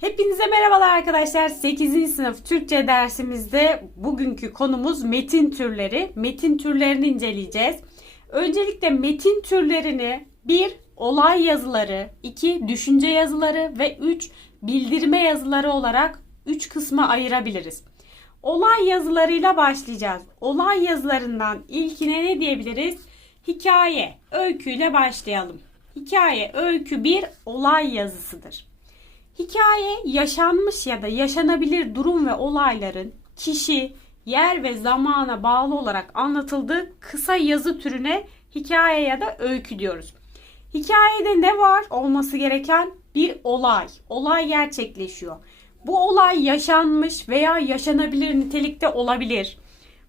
Hepinize merhabalar arkadaşlar. 8. sınıf Türkçe dersimizde bugünkü konumuz metin türleri. Metin türlerini inceleyeceğiz. Öncelikle metin türlerini 1. Olay yazıları, 2. Düşünce yazıları ve 3. Bildirme yazıları olarak 3 kısma ayırabiliriz. Olay yazılarıyla başlayacağız. Olay yazılarından ilkine ne diyebiliriz? Hikaye, öyküyle başlayalım. Hikaye, öykü bir olay yazısıdır. Hikaye yaşanmış ya da yaşanabilir durum ve olayların kişi, yer ve zamana bağlı olarak anlatıldığı kısa yazı türüne hikaye ya da öykü diyoruz. Hikayede ne var olması gereken? Bir olay. Olay gerçekleşiyor. Bu olay yaşanmış veya yaşanabilir nitelikte olabilir.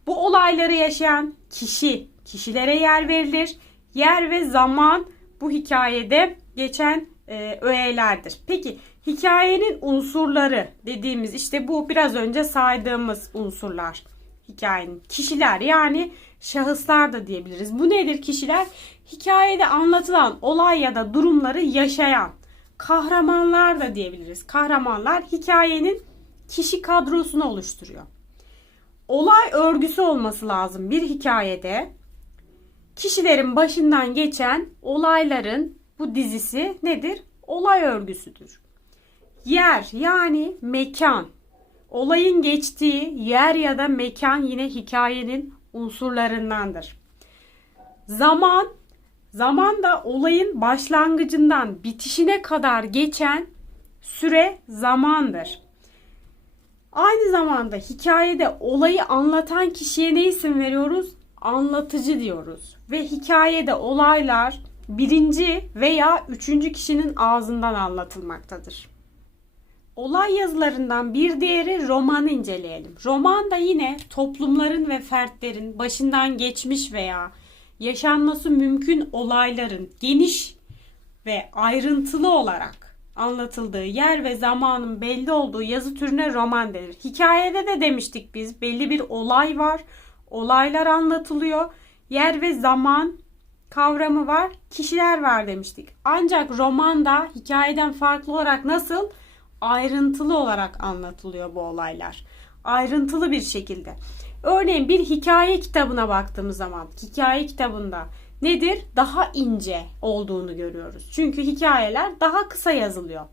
Bu olayları yaşayan kişi, kişilere yer verilir. Yer ve zaman bu hikayede geçen e, öğelerdir. Peki hikayenin unsurları dediğimiz işte bu biraz önce saydığımız unsurlar. Hikayenin kişiler yani şahıslar da diyebiliriz. Bu nedir kişiler? Hikayede anlatılan olay ya da durumları yaşayan kahramanlar da diyebiliriz. Kahramanlar hikayenin kişi kadrosunu oluşturuyor. Olay örgüsü olması lazım bir hikayede. Kişilerin başından geçen olayların bu dizisi nedir? Olay örgüsüdür. Yer yani mekan. Olayın geçtiği yer ya da mekan yine hikayenin unsurlarındandır. Zaman, zaman da olayın başlangıcından bitişine kadar geçen süre zamandır. Aynı zamanda hikayede olayı anlatan kişiye ne isim veriyoruz? Anlatıcı diyoruz. Ve hikayede olaylar birinci veya üçüncü kişinin ağzından anlatılmaktadır. Olay yazılarından bir diğeri romanı inceleyelim. Roman da yine toplumların ve fertlerin başından geçmiş veya yaşanması mümkün olayların geniş ve ayrıntılı olarak anlatıldığı yer ve zamanın belli olduğu yazı türüne roman denir. Hikayede de demiştik biz belli bir olay var. Olaylar anlatılıyor. Yer ve zaman kavramı var. Kişiler var demiştik. Ancak romanda hikayeden farklı olarak nasıl? Ayrıntılı olarak anlatılıyor bu olaylar. Ayrıntılı bir şekilde. Örneğin bir hikaye kitabına baktığımız zaman hikaye kitabında nedir? Daha ince olduğunu görüyoruz. Çünkü hikayeler daha kısa yazılıyor.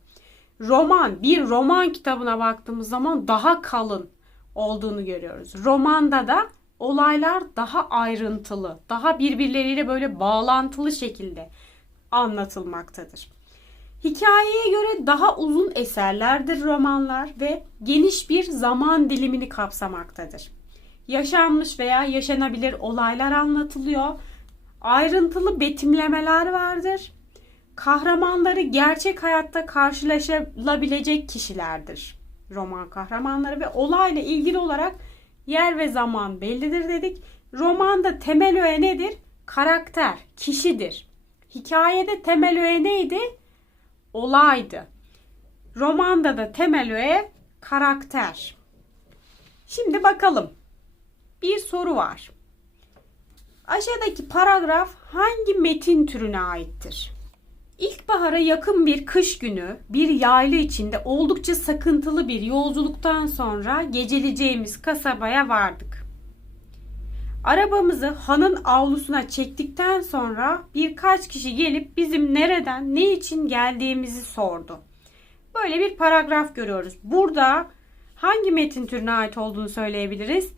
Roman, bir roman kitabına baktığımız zaman daha kalın olduğunu görüyoruz. Romanda da olaylar daha ayrıntılı, daha birbirleriyle böyle bağlantılı şekilde anlatılmaktadır. Hikayeye göre daha uzun eserlerdir romanlar ve geniş bir zaman dilimini kapsamaktadır. Yaşanmış veya yaşanabilir olaylar anlatılıyor. Ayrıntılı betimlemeler vardır. Kahramanları gerçek hayatta karşılaşılabilecek kişilerdir. Roman kahramanları ve olayla ilgili olarak yer ve zaman bellidir dedik. Romanda temel öğe nedir? Karakter, kişidir. Hikayede temel öğe neydi? Olaydı. Romanda da temel öğe karakter. Şimdi bakalım. Bir soru var. Aşağıdaki paragraf hangi metin türüne aittir? İlkbahara yakın bir kış günü bir yaylı içinde oldukça sakıntılı bir yolculuktan sonra geceleyeceğimiz kasabaya vardık. Arabamızı hanın avlusuna çektikten sonra birkaç kişi gelip bizim nereden, ne için geldiğimizi sordu. Böyle bir paragraf görüyoruz. Burada hangi metin türüne ait olduğunu söyleyebiliriz?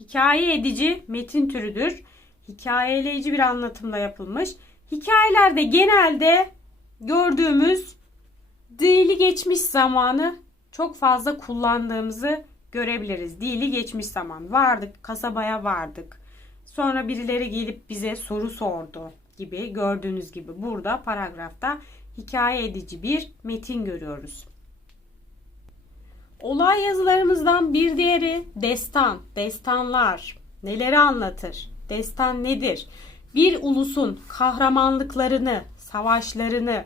Hikaye edici metin türüdür. Hikayeleyici bir anlatımla yapılmış. Hikayelerde genelde gördüğümüz dili geçmiş zamanı çok fazla kullandığımızı görebiliriz. Dili geçmiş zaman. Vardık, kasabaya vardık. Sonra birileri gelip bize soru sordu gibi gördüğünüz gibi burada paragrafta hikaye edici bir metin görüyoruz. Olay yazılarımızdan bir diğeri destan, destanlar. Neleri anlatır? Destan nedir? Bir ulusun kahramanlıklarını, savaşlarını,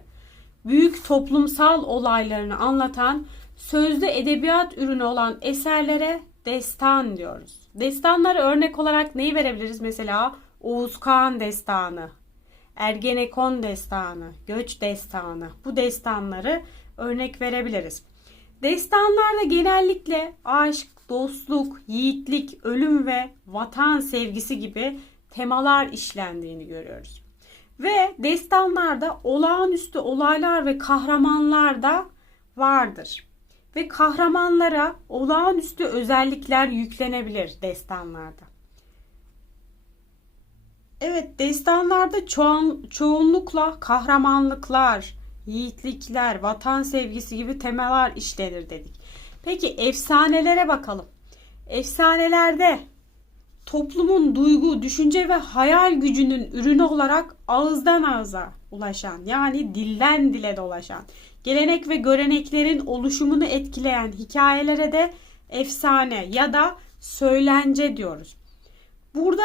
büyük toplumsal olaylarını anlatan sözlü edebiyat ürünü olan eserlere destan diyoruz. Destanları örnek olarak neyi verebiliriz? Mesela Oğuz Kağan destanı, Ergenekon destanı, Göç destanı. Bu destanları örnek verebiliriz. Destanlarda genellikle aşk, dostluk, yiğitlik, ölüm ve vatan sevgisi gibi temalar işlendiğini görüyoruz. Ve destanlarda olağanüstü olaylar ve kahramanlar da vardır. Ve kahramanlara olağanüstü özellikler yüklenebilir destanlarda. Evet, destanlarda çoğun, çoğunlukla kahramanlıklar, yiğitlikler, vatan sevgisi gibi temalar işlenir dedik. Peki efsanelere bakalım. Efsanelerde toplumun duygu, düşünce ve hayal gücünün ürünü olarak ağızdan ağza ulaşan yani dilden dile dolaşan, gelenek ve göreneklerin oluşumunu etkileyen hikayelere de efsane ya da söylence diyoruz. Burada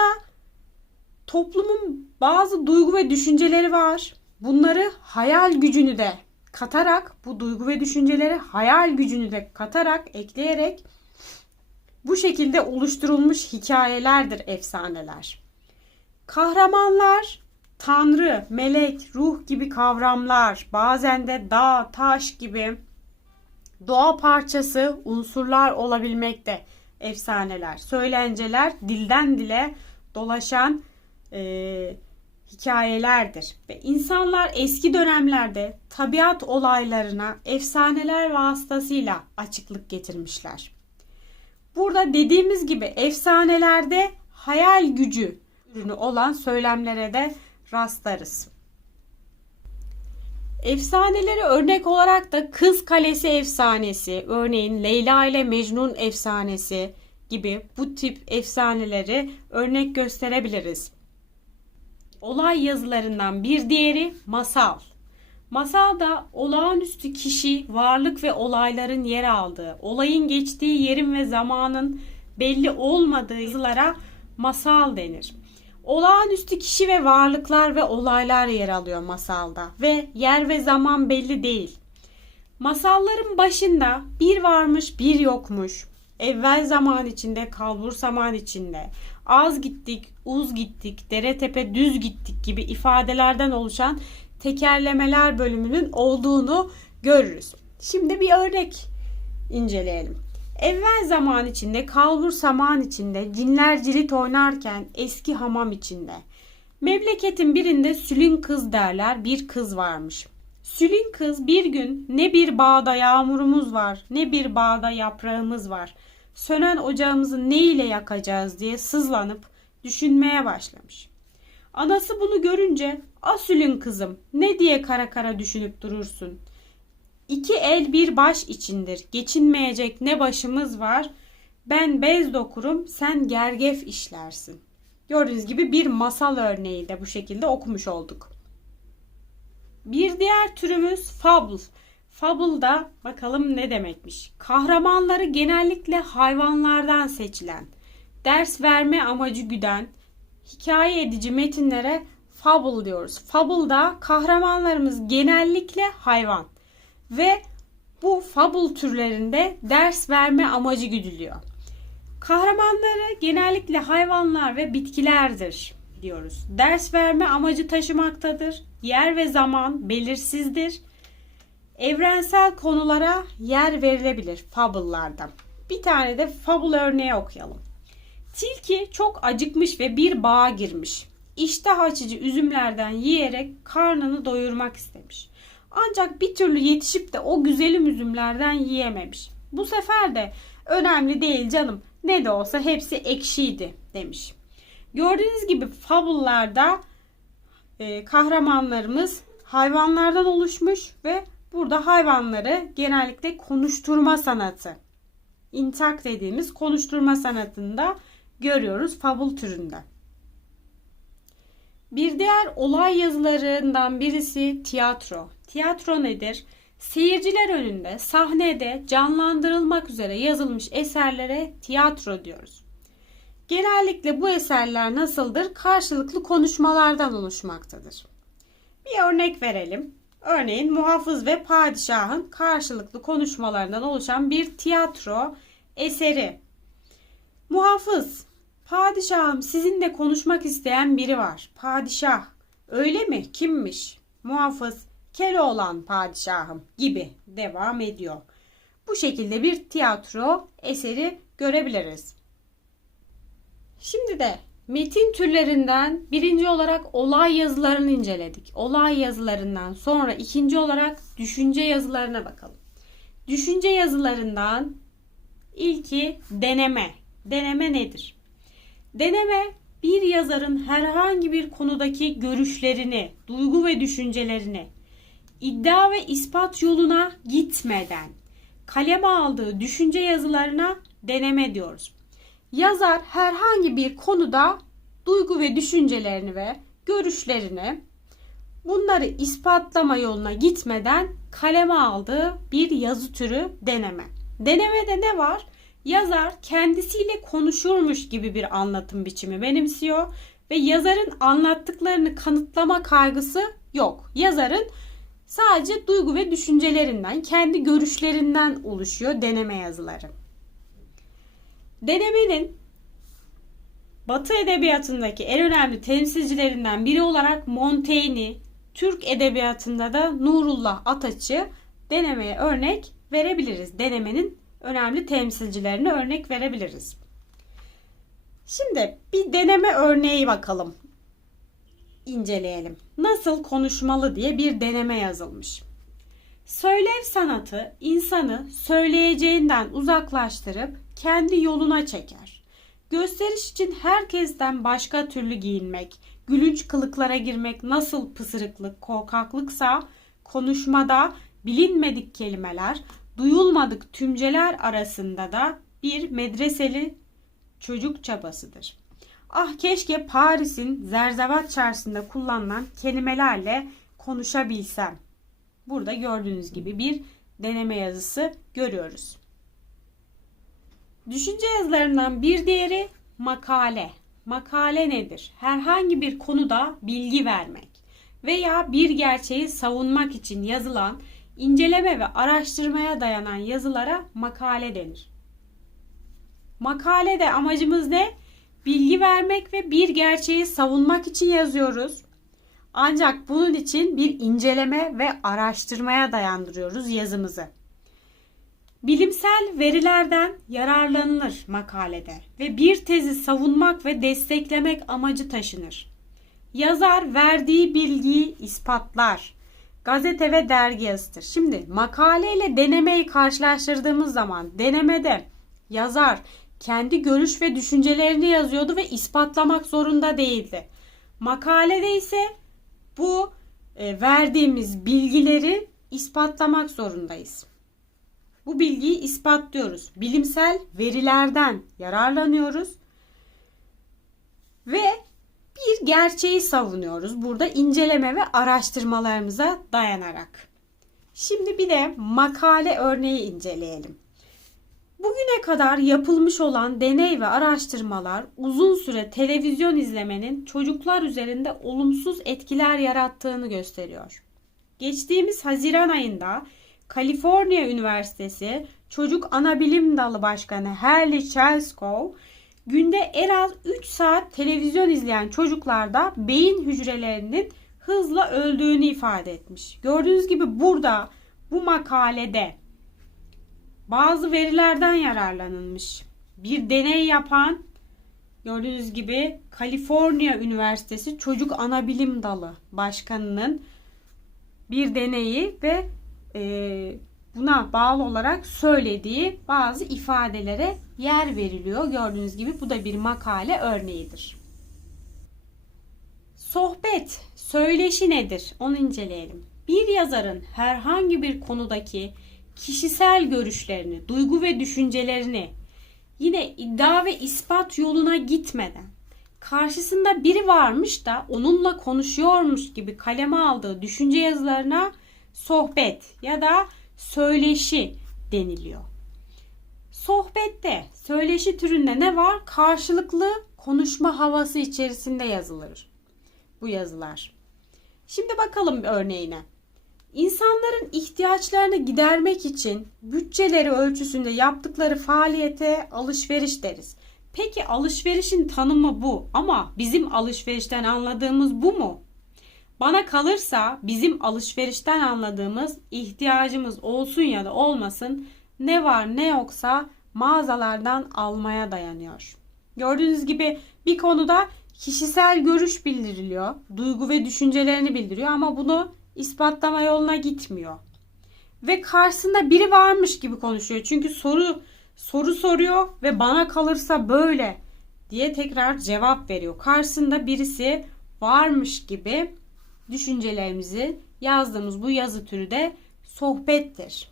toplumun bazı duygu ve düşünceleri var. Bunları hayal gücünü de katarak, bu duygu ve düşünceleri hayal gücünü de katarak, ekleyerek bu şekilde oluşturulmuş hikayelerdir efsaneler. Kahramanlar tanrı, melek, ruh gibi kavramlar, bazen de dağ, taş gibi doğa parçası unsurlar olabilmekte efsaneler, söylenceler dilden dile dolaşan e, hikayelerdir. Ve insanlar eski dönemlerde tabiat olaylarına efsaneler vasıtasıyla açıklık getirmişler. Burada dediğimiz gibi efsanelerde hayal gücü ürünü olan söylemlere de rastlarız. Efsaneleri örnek olarak da Kız Kalesi efsanesi, örneğin Leyla ile Mecnun efsanesi gibi bu tip efsaneleri örnek gösterebiliriz. Olay yazılarından bir diğeri masal. Masalda olağanüstü kişi, varlık ve olayların yer aldığı, olayın geçtiği yerin ve zamanın belli olmadığı yazılara masal denir. Olağanüstü kişi ve varlıklar ve olaylar yer alıyor masalda ve yer ve zaman belli değil. Masalların başında bir varmış bir yokmuş, evvel zaman içinde kalbur zaman içinde, az gittik, uz gittik, dere tepe düz gittik gibi ifadelerden oluşan tekerlemeler bölümünün olduğunu görürüz. Şimdi bir örnek inceleyelim. Evvel zaman içinde, kalbur saman içinde, cinler cirit oynarken eski hamam içinde. Memleketin birinde Sülün kız derler bir kız varmış. Sülün kız bir gün ne bir bağda yağmurumuz var ne bir bağda yaprağımız var. Sönen ocağımızı ne ile yakacağız diye sızlanıp düşünmeye başlamış. Anası bunu görünce Asülün kızım ne diye kara kara düşünüp durursun. İki el bir baş içindir. Geçinmeyecek ne başımız var. Ben bez dokurum sen gergef işlersin. Gördüğünüz gibi bir masal örneği de bu şekilde okumuş olduk. Bir diğer türümüz fable. Fable da bakalım ne demekmiş. Kahramanları genellikle hayvanlardan seçilen, ders verme amacı güden, hikaye edici metinlere fable diyoruz. Fable'da kahramanlarımız genellikle hayvan ve bu fable türlerinde ders verme amacı güdülüyor. Kahramanları genellikle hayvanlar ve bitkilerdir diyoruz. Ders verme amacı taşımaktadır. Yer ve zaman belirsizdir. Evrensel konulara yer verilebilir fable'larda. Bir tane de fable örneği okuyalım. Tilki çok acıkmış ve bir bağa girmiş. İştah açıcı üzümlerden yiyerek karnını doyurmak istemiş. Ancak bir türlü yetişip de o güzelim üzümlerden yiyememiş. Bu sefer de önemli değil canım ne de olsa hepsi ekşiydi demiş. Gördüğünüz gibi fabullarda e, kahramanlarımız hayvanlardan oluşmuş ve burada hayvanları genellikle konuşturma sanatı, intak dediğimiz konuşturma sanatında görüyoruz fabul türünde. Bir diğer olay yazılarından birisi tiyatro. Tiyatro nedir? Seyirciler önünde, sahnede canlandırılmak üzere yazılmış eserlere tiyatro diyoruz. Genellikle bu eserler nasıldır? Karşılıklı konuşmalardan oluşmaktadır. Bir örnek verelim. Örneğin muhafız ve padişahın karşılıklı konuşmalarından oluşan bir tiyatro eseri. Muhafız, padişahım sizinle konuşmak isteyen biri var. Padişah, öyle mi? Kimmiş? Muhafız, Keloğlan padişahım gibi devam ediyor. bu şekilde bir tiyatro eseri görebiliriz. Şimdi de metin türlerinden birinci olarak olay yazılarını inceledik. Olay yazılarından sonra ikinci olarak düşünce yazılarına bakalım. Düşünce yazılarından ilki deneme. Deneme nedir? Deneme bir yazarın herhangi bir konudaki görüşlerini, duygu ve düşüncelerini iddia ve ispat yoluna gitmeden kaleme aldığı düşünce yazılarına deneme diyoruz. Yazar herhangi bir konuda duygu ve düşüncelerini ve görüşlerini bunları ispatlama yoluna gitmeden kaleme aldığı bir yazı türü deneme. Denemede ne var? Yazar kendisiyle konuşurmuş gibi bir anlatım biçimi benimsiyor ve yazarın anlattıklarını kanıtlama kaygısı yok. Yazarın sadece duygu ve düşüncelerinden, kendi görüşlerinden oluşuyor deneme yazıları. Denemenin Batı edebiyatındaki en önemli temsilcilerinden biri olarak Montaigne'i, Türk edebiyatında da Nurullah Ataç'ı denemeye örnek verebiliriz. Denemenin önemli temsilcilerini örnek verebiliriz. Şimdi bir deneme örneği bakalım. İnceleyelim. Nasıl konuşmalı diye bir deneme yazılmış. Söylev sanatı insanı söyleyeceğinden uzaklaştırıp kendi yoluna çeker. Gösteriş için herkesten başka türlü giyinmek, gülünç kılıklara girmek nasıl pısırıklık, korkaklıksa konuşmada bilinmedik kelimeler, duyulmadık tümceler arasında da bir medreseli çocuk çabasıdır. Ah keşke Paris'in Zerzevat çarşısında kullanılan kelimelerle konuşabilsem. Burada gördüğünüz gibi bir deneme yazısı görüyoruz. Düşünce yazılarından bir diğeri makale. Makale nedir? Herhangi bir konuda bilgi vermek veya bir gerçeği savunmak için yazılan inceleme ve araştırmaya dayanan yazılara makale denir. Makalede amacımız ne? Bilgi vermek ve bir gerçeği savunmak için yazıyoruz. Ancak bunun için bir inceleme ve araştırmaya dayandırıyoruz yazımızı. Bilimsel verilerden yararlanılır makalede ve bir tezi savunmak ve desteklemek amacı taşınır. Yazar verdiği bilgiyi ispatlar. Gazete ve dergi yazıdır. Şimdi makale ile denemeyi karşılaştırdığımız zaman denemede yazar kendi görüş ve düşüncelerini yazıyordu ve ispatlamak zorunda değildi. Makalede ise bu e, verdiğimiz bilgileri ispatlamak zorundayız. Bu bilgiyi ispatlıyoruz. Bilimsel verilerden yararlanıyoruz ve bir gerçeği savunuyoruz. Burada inceleme ve araştırmalarımıza dayanarak. Şimdi bir de makale örneği inceleyelim. Bugüne kadar yapılmış olan deney ve araştırmalar uzun süre televizyon izlemenin çocuklar üzerinde olumsuz etkiler yarattığını gösteriyor. Geçtiğimiz Haziran ayında Kaliforniya Üniversitesi Çocuk Anabilim Dalı Başkanı Harley Chelskow günde en az 3 saat televizyon izleyen çocuklarda beyin hücrelerinin hızla öldüğünü ifade etmiş. Gördüğünüz gibi burada bu makalede bazı verilerden yararlanılmış. Bir deney yapan gördüğünüz gibi Kaliforniya Üniversitesi Çocuk Anabilim Dalı Başkanı'nın bir deneyi ve e, buna bağlı olarak söylediği bazı ifadelere yer veriliyor. Gördüğünüz gibi bu da bir makale örneğidir. Sohbet, söyleşi nedir? Onu inceleyelim. Bir yazarın herhangi bir konudaki kişisel görüşlerini, duygu ve düşüncelerini yine iddia ve ispat yoluna gitmeden karşısında biri varmış da onunla konuşuyormuş gibi kaleme aldığı düşünce yazılarına sohbet ya da söyleşi deniliyor. Sohbette, söyleşi türünde ne var? Karşılıklı konuşma havası içerisinde yazılır bu yazılar. Şimdi bakalım bir örneğine. İnsanların ihtiyaçlarını gidermek için bütçeleri ölçüsünde yaptıkları faaliyete alışveriş deriz. Peki alışverişin tanımı bu ama bizim alışverişten anladığımız bu mu? Bana kalırsa bizim alışverişten anladığımız ihtiyacımız olsun ya da olmasın ne var ne yoksa mağazalardan almaya dayanıyor. Gördüğünüz gibi bir konuda kişisel görüş bildiriliyor. Duygu ve düşüncelerini bildiriyor ama bunu ispatlama yoluna gitmiyor. Ve karşısında biri varmış gibi konuşuyor. Çünkü soru soru soruyor ve bana kalırsa böyle diye tekrar cevap veriyor. Karşısında birisi varmış gibi düşüncelerimizi yazdığımız bu yazı türü de sohbettir.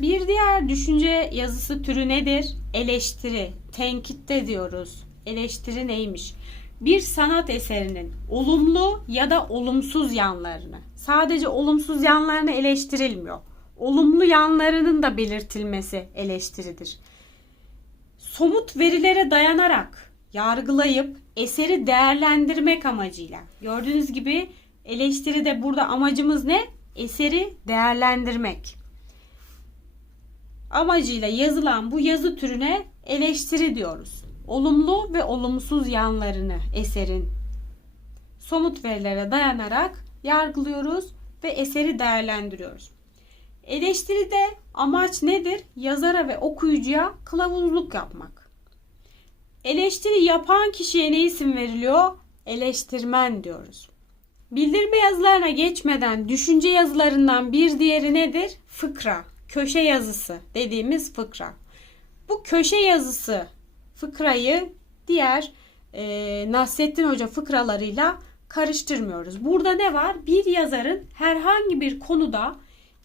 Bir diğer düşünce yazısı türü nedir? Eleştiri, tenkitte diyoruz. Eleştiri neymiş? Bir sanat eserinin olumlu ya da olumsuz yanlarını, sadece olumsuz yanlarını eleştirilmiyor. Olumlu yanlarının da belirtilmesi eleştiridir. Somut verilere dayanarak yargılayıp eseri değerlendirmek amacıyla. Gördüğünüz gibi eleştiride burada amacımız ne? Eseri değerlendirmek amacıyla yazılan bu yazı türüne eleştiri diyoruz. Olumlu ve olumsuz yanlarını eserin somut verilere dayanarak yargılıyoruz ve eseri değerlendiriyoruz. Eleştiride amaç nedir? Yazara ve okuyucuya kılavuzluk yapmak. Eleştiri yapan kişiye ne isim veriliyor? Eleştirmen diyoruz. Bildirme yazılarına geçmeden düşünce yazılarından bir diğeri nedir? Fıkra köşe yazısı dediğimiz fıkra. Bu köşe yazısı fıkrayı diğer e, Nasrettin Hoca fıkralarıyla karıştırmıyoruz. Burada ne var? Bir yazarın herhangi bir konuda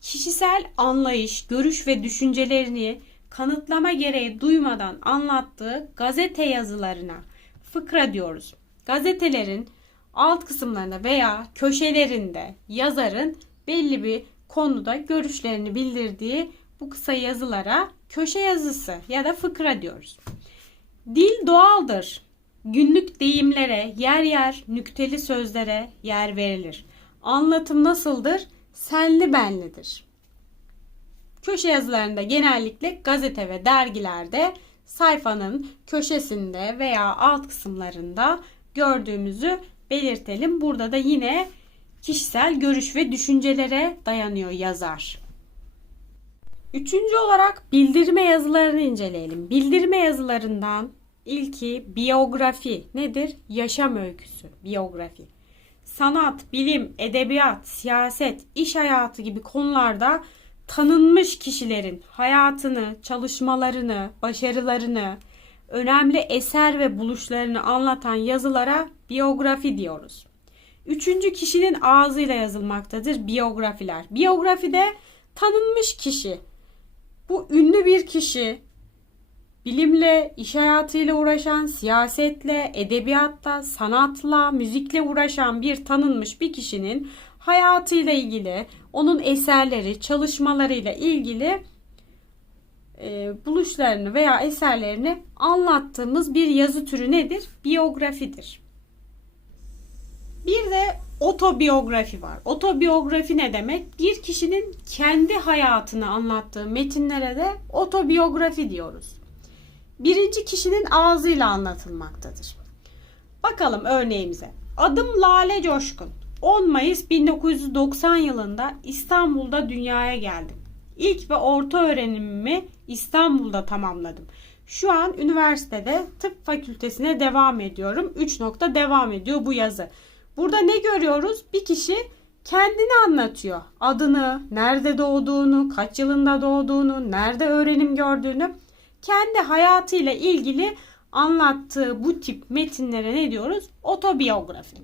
kişisel anlayış, görüş ve düşüncelerini kanıtlama gereği duymadan anlattığı gazete yazılarına fıkra diyoruz. Gazetelerin alt kısımlarında veya köşelerinde yazarın belli bir konuda görüşlerini bildirdiği bu kısa yazılara köşe yazısı ya da fıkra diyoruz. Dil doğaldır. Günlük deyimlere, yer yer nükteli sözlere yer verilir. Anlatım nasıldır? Senli benlidir. Köşe yazılarında genellikle gazete ve dergilerde sayfanın köşesinde veya alt kısımlarında gördüğümüzü belirtelim. Burada da yine kişisel görüş ve düşüncelere dayanıyor yazar. Üçüncü olarak bildirme yazılarını inceleyelim. Bildirme yazılarından ilki biyografi nedir? Yaşam öyküsü, biyografi. Sanat, bilim, edebiyat, siyaset, iş hayatı gibi konularda tanınmış kişilerin hayatını, çalışmalarını, başarılarını, önemli eser ve buluşlarını anlatan yazılara biyografi diyoruz. Üçüncü kişinin ağzıyla yazılmaktadır biyografiler. Biyografide tanınmış kişi. Bu ünlü bir kişi. Bilimle, iş hayatıyla uğraşan, siyasetle, edebiyatla, sanatla, müzikle uğraşan bir tanınmış bir kişinin hayatıyla ilgili, onun eserleri, çalışmalarıyla ilgili e, buluşlarını veya eserlerini anlattığımız bir yazı türü nedir? Biyografidir. Bir de otobiyografi var. Otobiyografi ne demek? Bir kişinin kendi hayatını anlattığı metinlere de otobiyografi diyoruz. Birinci kişinin ağzıyla anlatılmaktadır. Bakalım örneğimize. Adım Lale Coşkun. 10 Mayıs 1990 yılında İstanbul'da dünyaya geldim. İlk ve orta öğrenimimi İstanbul'da tamamladım. Şu an üniversitede tıp fakültesine devam ediyorum. 3 nokta devam ediyor bu yazı. Burada ne görüyoruz? Bir kişi kendini anlatıyor. Adını, nerede doğduğunu, kaç yılında doğduğunu, nerede öğrenim gördüğünü, kendi hayatıyla ilgili anlattığı bu tip metinlere ne diyoruz? Otobiyografi.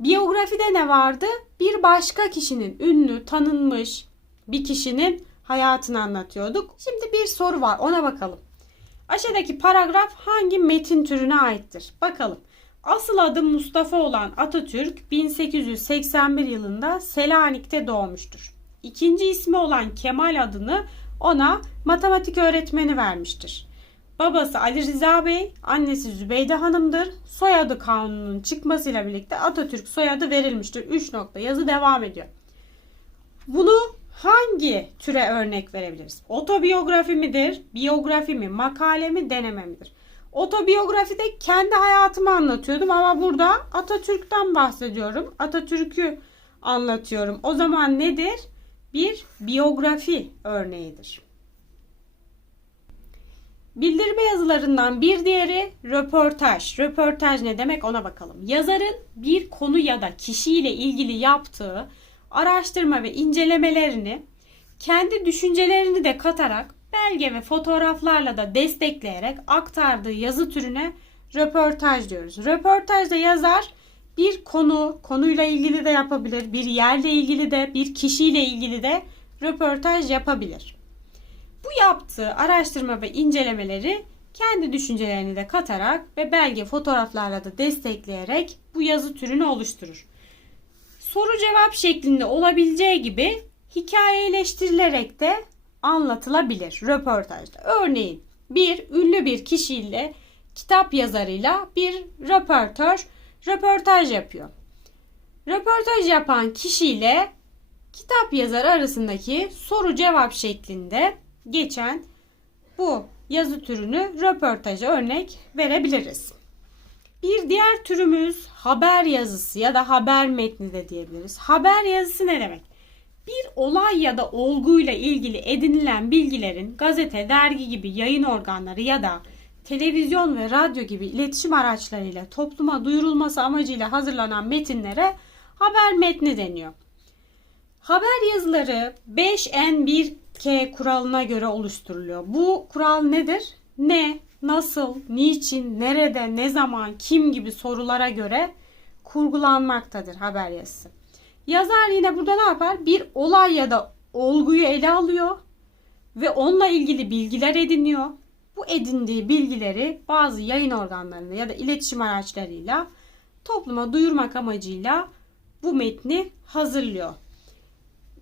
Biyografide ne vardı? Bir başka kişinin ünlü, tanınmış bir kişinin hayatını anlatıyorduk. Şimdi bir soru var ona bakalım. Aşağıdaki paragraf hangi metin türüne aittir? Bakalım. Asıl adı Mustafa olan Atatürk 1881 yılında Selanik'te doğmuştur. İkinci ismi olan Kemal adını ona matematik öğretmeni vermiştir. Babası Ali Rıza Bey, annesi Zübeyde Hanım'dır. Soyadı kanunun çıkmasıyla birlikte Atatürk soyadı verilmiştir. 3 nokta yazı devam ediyor. Bunu hangi türe örnek verebiliriz? Otobiyografi midir? Biyografi mi? Makale mi? Deneme midir? Otobiyografide kendi hayatımı anlatıyordum ama burada Atatürk'ten bahsediyorum. Atatürk'ü anlatıyorum. O zaman nedir? bir biyografi örneğidir. Bildirme yazılarından bir diğeri röportaj. Röportaj ne demek ona bakalım. Yazarın bir konu ya da kişiyle ilgili yaptığı araştırma ve incelemelerini kendi düşüncelerini de katarak belge ve fotoğraflarla da destekleyerek aktardığı yazı türüne röportaj diyoruz. Röportajda yazar bir konu, konuyla ilgili de yapabilir, bir yerle ilgili de, bir kişiyle ilgili de röportaj yapabilir. Bu yaptığı araştırma ve incelemeleri kendi düşüncelerini de katarak ve belge fotoğraflarla da destekleyerek bu yazı türünü oluşturur. Soru cevap şeklinde olabileceği gibi hikayeleştirilerek de anlatılabilir röportajda. Örneğin bir ünlü bir kişiyle kitap yazarıyla bir röportör röportaj yapıyor. Röportaj yapan kişiyle kitap yazarı arasındaki soru cevap şeklinde geçen bu yazı türünü röportaja örnek verebiliriz. Bir diğer türümüz haber yazısı ya da haber metni de diyebiliriz. Haber yazısı ne demek? Bir olay ya da olguyla ilgili edinilen bilgilerin gazete, dergi gibi yayın organları ya da televizyon ve radyo gibi iletişim araçlarıyla topluma duyurulması amacıyla hazırlanan metinlere haber metni deniyor. Haber yazıları 5N1K kuralına göre oluşturuluyor. Bu kural nedir? Ne, nasıl, niçin, nerede, ne zaman, kim gibi sorulara göre kurgulanmaktadır haber yazısı. Yazar yine burada ne yapar? Bir olay ya da olguyu ele alıyor ve onunla ilgili bilgiler ediniyor. Bu edindiği bilgileri bazı yayın organlarında ya da iletişim araçlarıyla topluma duyurmak amacıyla bu metni hazırlıyor.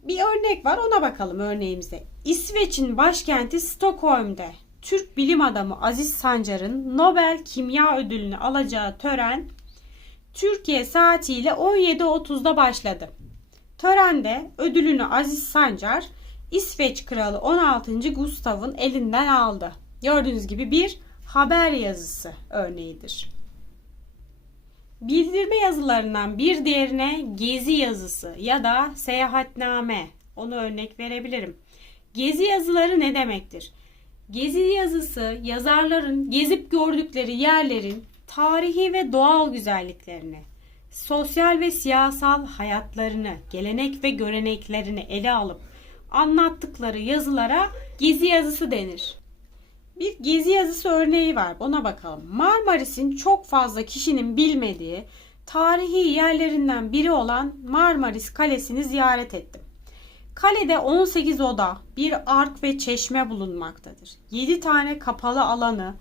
Bir örnek var ona bakalım örneğimize. İsveç'in başkenti Stockholm'de Türk bilim adamı Aziz Sancar'ın Nobel Kimya Ödülünü alacağı tören Türkiye saatiyle 17.30'da başladı. Törende ödülünü Aziz Sancar İsveç Kralı 16. Gustav'ın elinden aldı. Gördüğünüz gibi bir haber yazısı örneğidir. Bildirme yazılarından bir diğerine gezi yazısı ya da seyahatname onu örnek verebilirim. Gezi yazıları ne demektir? Gezi yazısı yazarların gezip gördükleri yerlerin tarihi ve doğal güzelliklerini, sosyal ve siyasal hayatlarını, gelenek ve göreneklerini ele alıp anlattıkları yazılara gezi yazısı denir. Bir gezi yazısı örneği var. Ona bakalım. Marmaris'in çok fazla kişinin bilmediği tarihi yerlerinden biri olan Marmaris Kalesi'ni ziyaret ettim. Kalede 18 oda, bir ark ve çeşme bulunmaktadır. 7 tane kapalı alanı,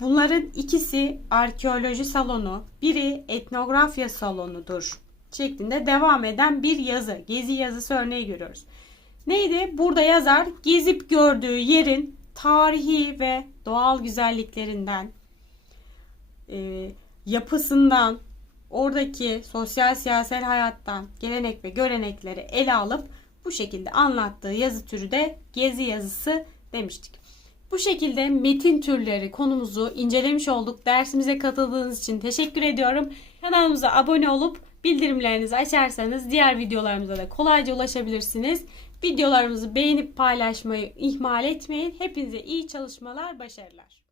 bunların ikisi arkeoloji salonu, biri etnografya salonudur şeklinde devam eden bir yazı, gezi yazısı örneği görüyoruz. Neydi? Burada yazar gezip gördüğü yerin tarihi ve doğal güzelliklerinden, e, yapısından, oradaki sosyal siyasal hayattan, gelenek ve görenekleri ele alıp bu şekilde anlattığı yazı türü de gezi yazısı demiştik. Bu şekilde metin türleri konumuzu incelemiş olduk. Dersimize katıldığınız için teşekkür ediyorum. Kanalımıza abone olup bildirimlerinizi açarsanız diğer videolarımıza da kolayca ulaşabilirsiniz. Videolarımızı beğenip paylaşmayı ihmal etmeyin. Hepinize iyi çalışmalar, başarılar.